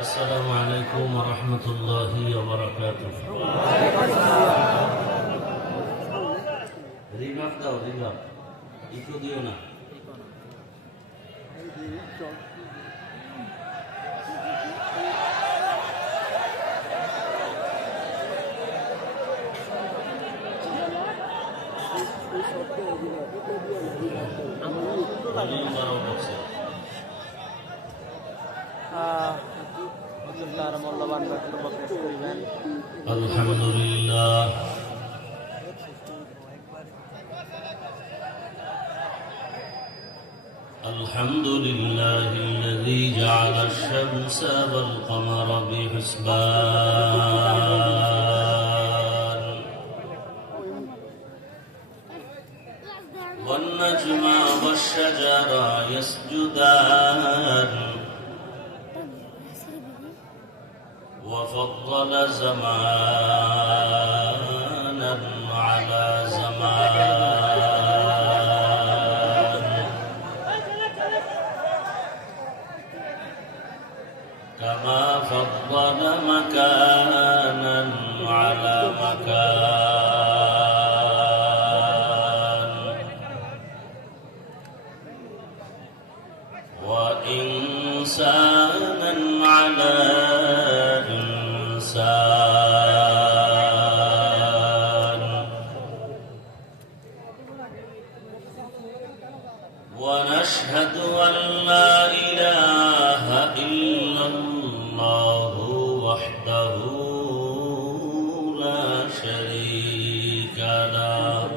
السلام عليكم ورحمة الله وبركاته. রিভাব দাও, রিভাব ইকো দিও না। আলহামদুলিল্লাহ الحمد لله الذي جعل الشمس والقمر بحسبان والنجم والشجر يسجدان وفضل زمانا على زمان كما فضل مكانا على مكان وإنسانا على ونشهد أن لا إله إلا الله وحده لا شريك له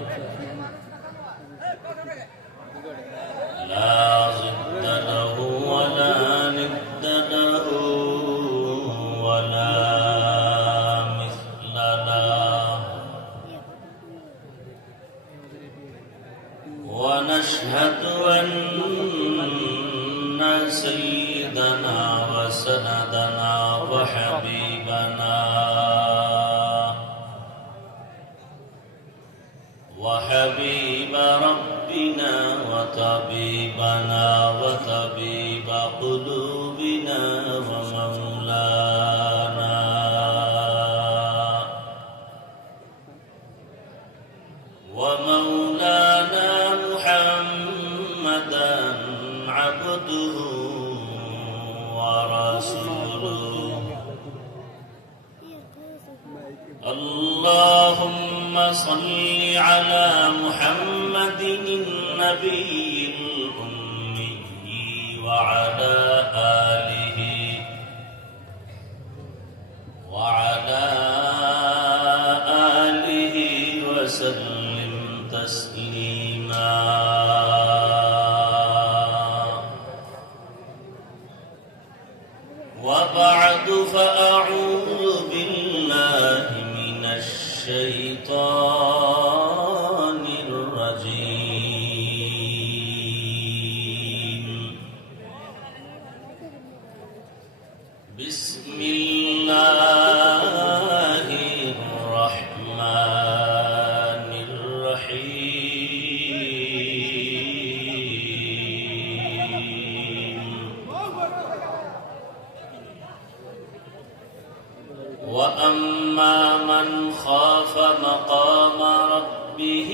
لا ضد له ولا ند له ولا مثل له ونشهد أن سيدنا وسندنا وحبيب ربنا وطبيبنا وطبيب قلوبنا ومولانا محمدا عبده ورسوله اللهم صل على محمد النبي الأمي وعلى آله وسلم تسليما وبعد فأعوذ بالله من الشيطان الرجيم بسم الله الرحمن الرحيم وأما من خاف مقام ربه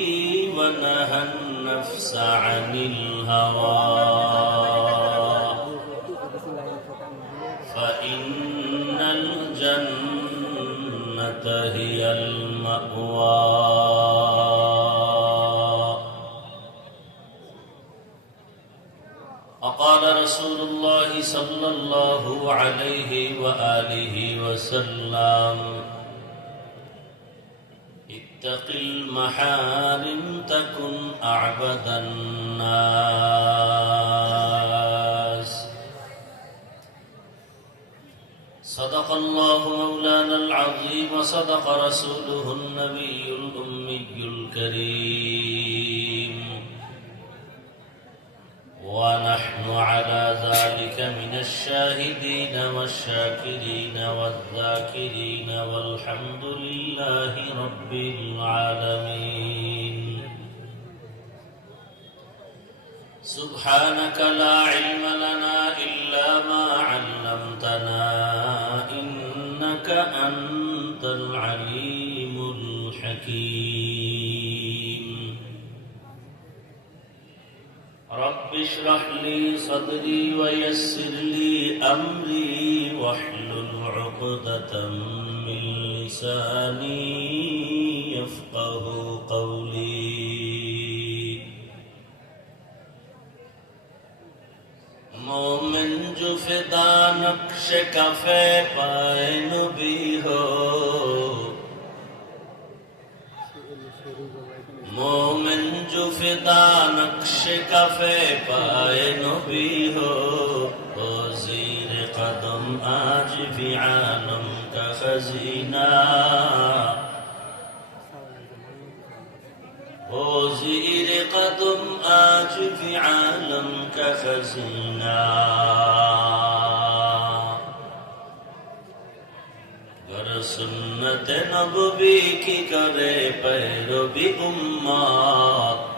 ونهى النفس عن الهوى فإن الجنة هي المأوى وقال رسول الله صلى الله عليه وآله وسلم اتق المحارم تكن أعبد الناس صدق الله مولانا العظيم وصدق رسوله النبي الأمي الكريم ونحن على ذلك من الشاهدين والشاكرين والذاكرين والحمد لله رب العالمين سبحانك لا علم لنا إلا ما علمتنا اشرح لي صدري ويسر لي أمري واحلل عقدة من لساني يفقه قولي مومن جو فدا نقش کفے پائے نبی ہو مومن جو فدا نقش کفے پائے نبی ہو زیر قدم آج بھی عالم کا خزینہ زیر قدم آج بھی عالم کا خزینہ گر سنت نبوی کی کرے پیروی امت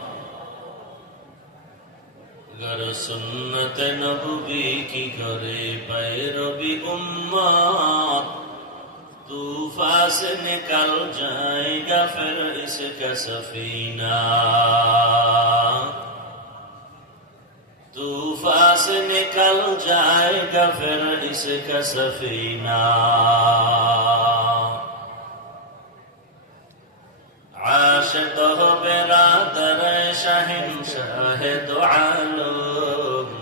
گر سنت نبوی کی کرے پیروی امت طوفان سے نکل جائے گا پھر اس کا سفینہ طوفان سے نکل جائے گا پھر اس کا سفینہ عاشق ہو برادر شہنشاہ دو عالم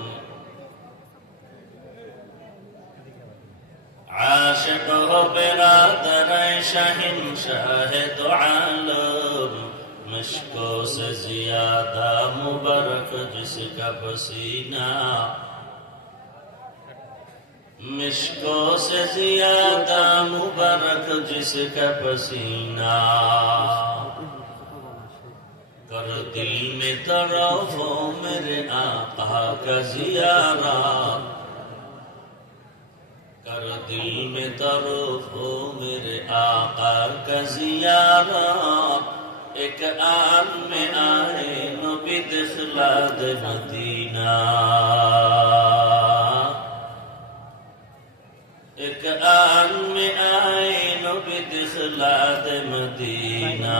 عاشق ہو برادر شہنشاہ دو عالم مشکوں سے زیادہ مبارک جس کا پسینہ مشکوں سے زیادہ مبارک جس کا پسینہ کر دل میں طرف ہو میرے آقا کا زیارت کر دل میں طرف ہو میرے آقا کا زیارت ایک آن میں آئے نبی دخلا دے مدینہ ایک آن میں آئے نبی دخلا دے مدینہ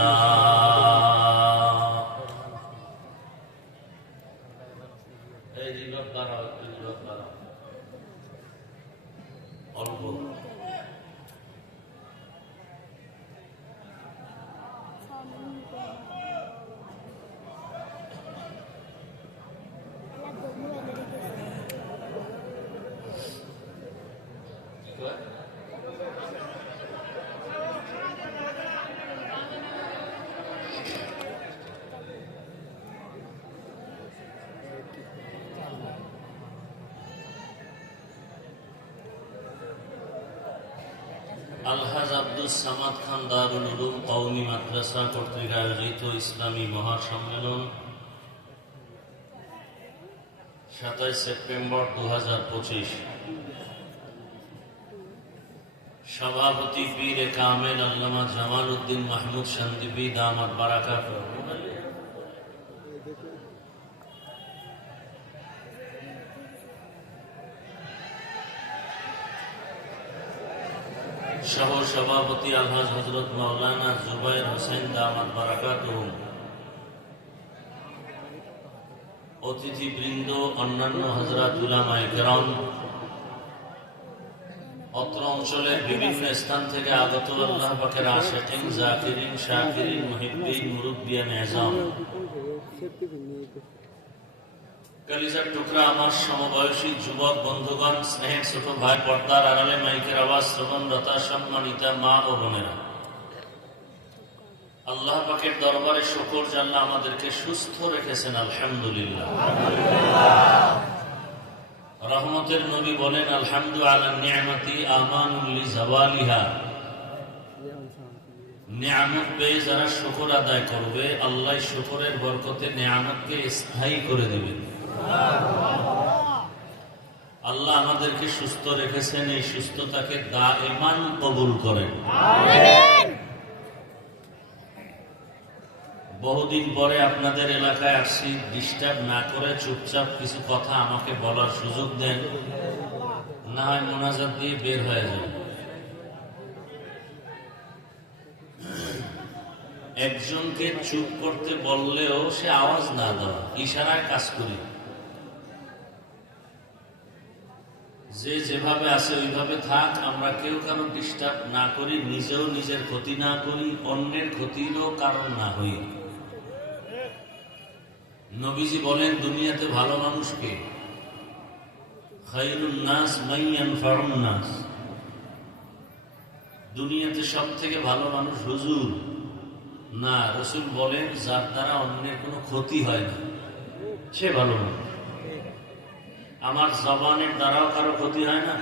আলহাজ আব্দুস সামাদ খান দারুল উলুম কওমি মাদ্রাসা কর্তৃক আয়োজিত ইসলামী মহাসম্মেলন 27 সেপ্টেম্বর 2025 সভাপতি পীর কামেল আল্লামা জামাল উদ্দিন মাহমুদ শান্দিবি দামাত বারাকাতুহু সহ সভাপতি আলহাজ হযরত মাওলানা জুবায়ের হোসেন দামাত বারাকাতুহু অতিথিবৃন্দ অন্যান্য হযরত উলামায়ে কেরাম অত্র অঞ্চলের বিভিন্ন স্থান থেকে আগত আল্লাহ পাকের আশিকিন জাকিরিন শাকিরিন মুহিব্বিন মুরব্বিয়ান আযম কলিজার টুকরা আমার সমবয়সী যুবক বন্ধুগণ স্নেহের ছোট ভাই পর্দার আড়ালে মাইকের আওয়াজ শ্রবণরতা সম্মানিতা মা ও বোনেরা আল্লাহ পাকের দরবারে শুকর যে আল্লাহ আমাদেরকে সুস্থ রেখেছেন আলহামদুলিল্লাহ রহমতের নবী বলেন আলহামদু আলা নি'মাতি আমানুল লিজাওয়ালিহা নিয়ামত পেয়ে যারা শুকর আদায় করবে আল্লাহ শুকরের বরকতে নিয়ামতকে স্থায়ী করে দিবেন আল্লাহ আমাদেরকে সুস্থ রেখেছেন এই সুস্থতাকে দাইমান কবুল করেন আমিন বহুদিন পরে আপনাদের এলাকায় আসছি ডিস্টার্ব না করে চুপচাপ কিছু কথা আমাকে বলার সুযোগ দেন না হয় মোনাজাত দিয়ে বের হয়ে যাবে একজনকে চুপ করতে বললেও সে আওয়াজ না দেওয়া ইশারায় কাজ করি যে যেভাবে আছে ওইভাবে থাক, আমরা কেউ কারো ডিস্টার্ব না করি, নিজেও নিজের ক্ষতি না করি, অন্যের ক্ষতিরও কারণ না হই। নবীজি বলেন, দুনিয়াতে ভালো মানুষকে খায়রুন নাস মান ইয়ানফাউন নাস, দুনিয়াতে সব থেকে ভালো মানুষ হুজুর না, রাসূল বলেন যার দ্বারা অন্যের কোনো ক্ষতি হয় না সে ভালো মানুষ। আমার জবানের দ্বারাও কারো ক্ষতি হয় না,